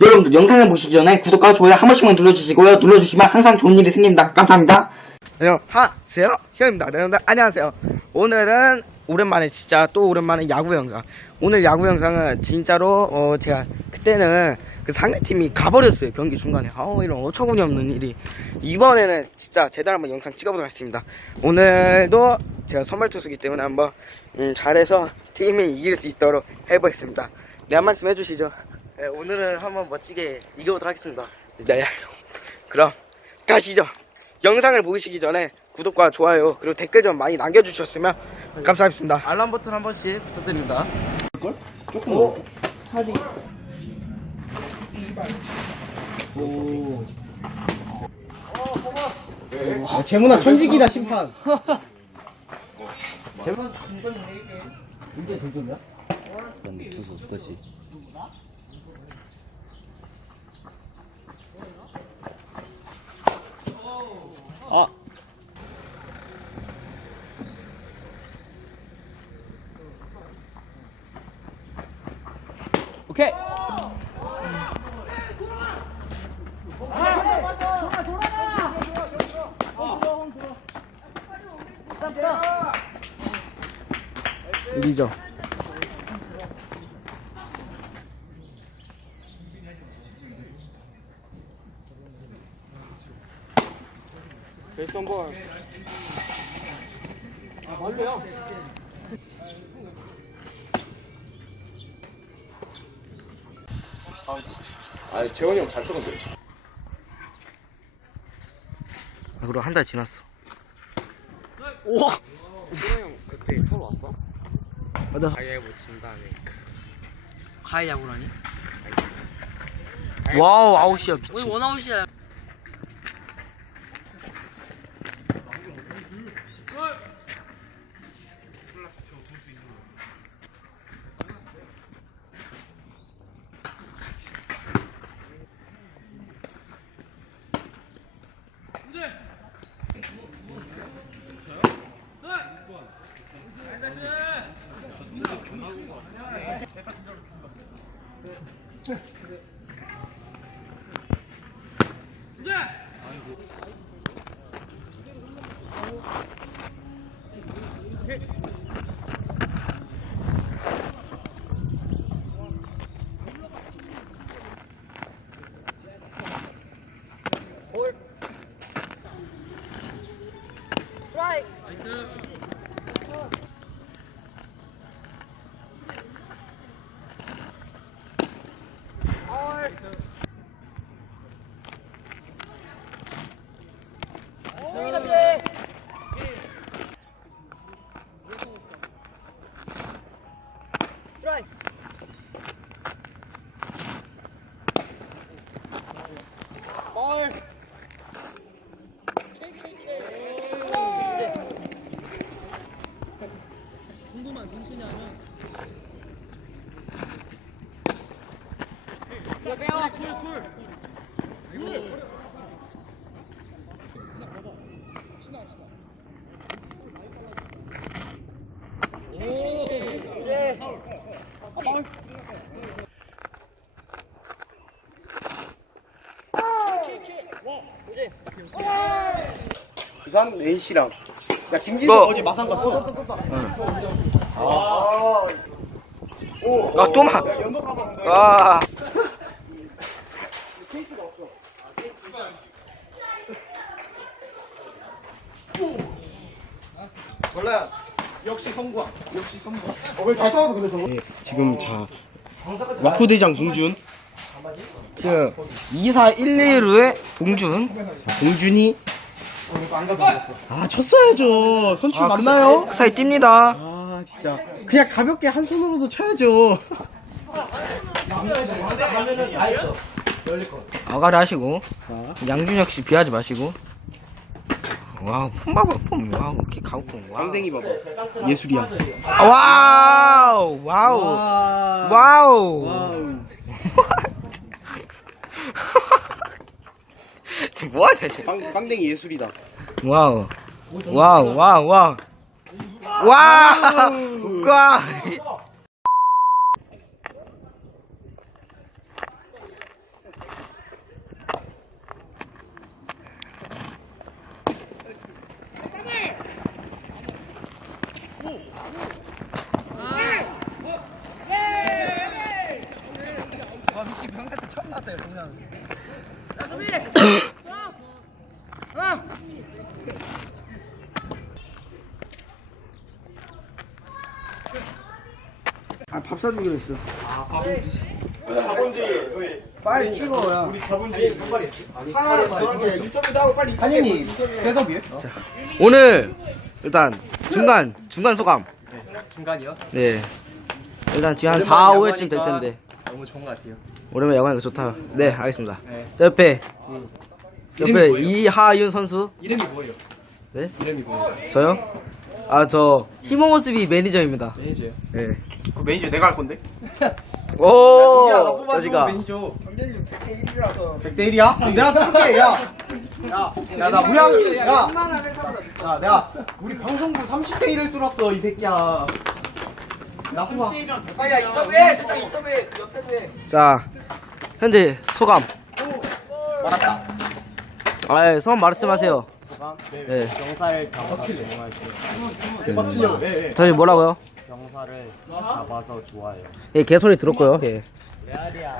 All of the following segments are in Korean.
여러분들 영상을 보시기 전에 구독과 좋아요 한 번씩만 눌러주시고요. 눌러주시면 항상 좋은 일이 생깁니다. 감사합니다. 안녕하세요? 형입니다. 네, 안녕하세요. 오늘은 오랜만에 진짜 또 오랜만에 야구 영상. 오늘 야구 영상은 진짜로 어 제가 그때는 그 상대팀이 가버렸어요 경기 중간에. 어 이런 어처구니 없는 일이. 이번에는 진짜 제대로 한번 영상 찍어보도록 하겠습니다. 오늘도 제가 선발 투수기 때문에 한번 음, 잘해서 팀이 이길 수 있도록 해보겠습니다. 네한 말씀 해주시죠 네, 오늘은 한번 멋지게 이겨보도록 하겠습니다. 네. 그럼 가시죠. 영상을 보시기 전에 구독과 좋아요 그리고 댓글 좀 많이 남겨주셨으면 감사하겠습니다. 알람 버튼 한 번씩 부탁드립니다. 재문아 천직이다 심판. 오케이. 이죠 벨트 한번. 아 말로요. 아, 재원이 형 잘 쳤는데. 아, 그리고 한 달 지났어. 형 그때 서울 왔어? 맞아. 가위바위보 진 다음에. 가해 야구라니? 와우 아웃이야 미친. 우리 원아웃이야. 네. 부산 NC랑. 야 김진수 너. 어제 마산 갔어. 아, 또 막. 야 가봐. 아. 원래 역시 성과. 역시 성과. 어, 왜잘 싸워도 근데 저거. 지금 자 와쿠 대장 봉준. 그 2412의 봉준. 봉준이. 아 쳤어야죠. 선출 맞나요? 그 사이 뜁니다. 아 진짜 그냥 가볍게 한 손으로도 쳐야죠. 아가리 하시고 양준혁 씨 비하지 마시고. 와우 폼 봐봐 폼 와우 이렇게 가고 와우. 쌍댕이 봐봐. 예술이야. 아, 와우 와우 와우. 와우. 지금 뭐하냐 지금. 빵, 빵댕이 예술이다. 와우. 와우, 와우, 와우. 와우! 와! 아밥 사주기로 했어. 자본주의 왜 빨리 찍어야. 우리 자본주의 선발이 한현이 셋업이에요? 오늘 일단 중간 중간 소감. 중간이요? 네. 일단 지금 한 4, 오랜만에 5회쯤 될 텐데. 너무 좋은 것 같아요. 오랜만에 야구하니까 좋다. 네, 알겠습니다. 저 옆에 이름이 옆에 뭐예요? 이하윤 선수. 이름이 뭐예요? 네? 이름이 뭐예요? 저요? 아, 저 희몽호수비 매니저입니다. 매니저요. 네. 그 매니저 내가 할 건데 오! 자식아. 매니저. 100대 1이야? 내가 투게 야 야 야나 무양 야, 야 내가 우리 방송부 30대 1을 뚫었어 이 새끼야 나 후아 자, 현재 소감. 말았다 아, 예, 소감 말씀하세요. 소감? 네. 경사를 잡아서 때. 확실해요. 네, 네. 저희 뭐라고요? 경사를 잡아서 좋아해요. 예, 개소리 들었고요. 예. 레알이야.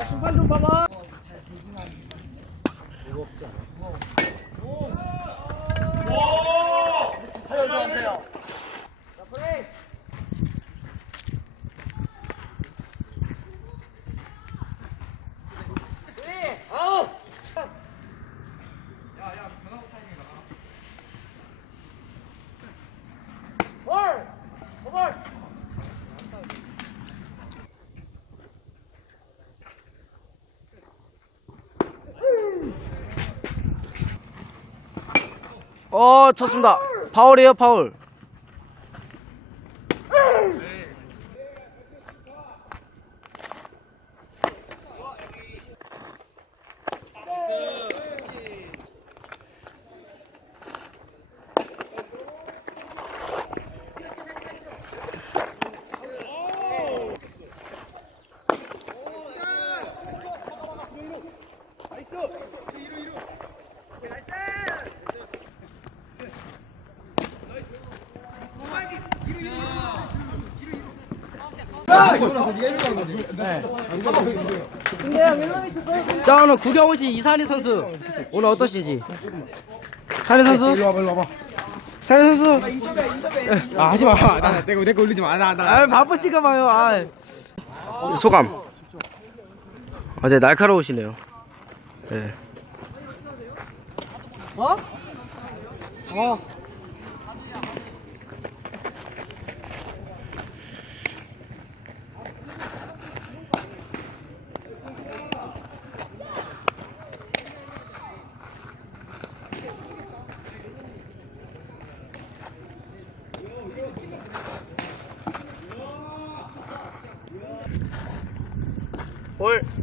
어, 쳤습니다. 파울이에요, 파울. 자, 오늘 구경 오신 이산희 선수. 오늘 어떠신지? 산희 선수? 일로 와봐, 일로 와봐. 산희 선수? 아 하지 마 나 내가 내가 올리지 마 나 나 아 바빠 찍어봐요 아 소감. 아, 네, 날카로우시네요. 네. 볼. 볼.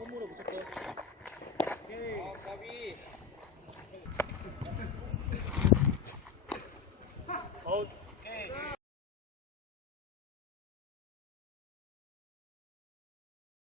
선물을 붙였게. 오케이. 아, 까비.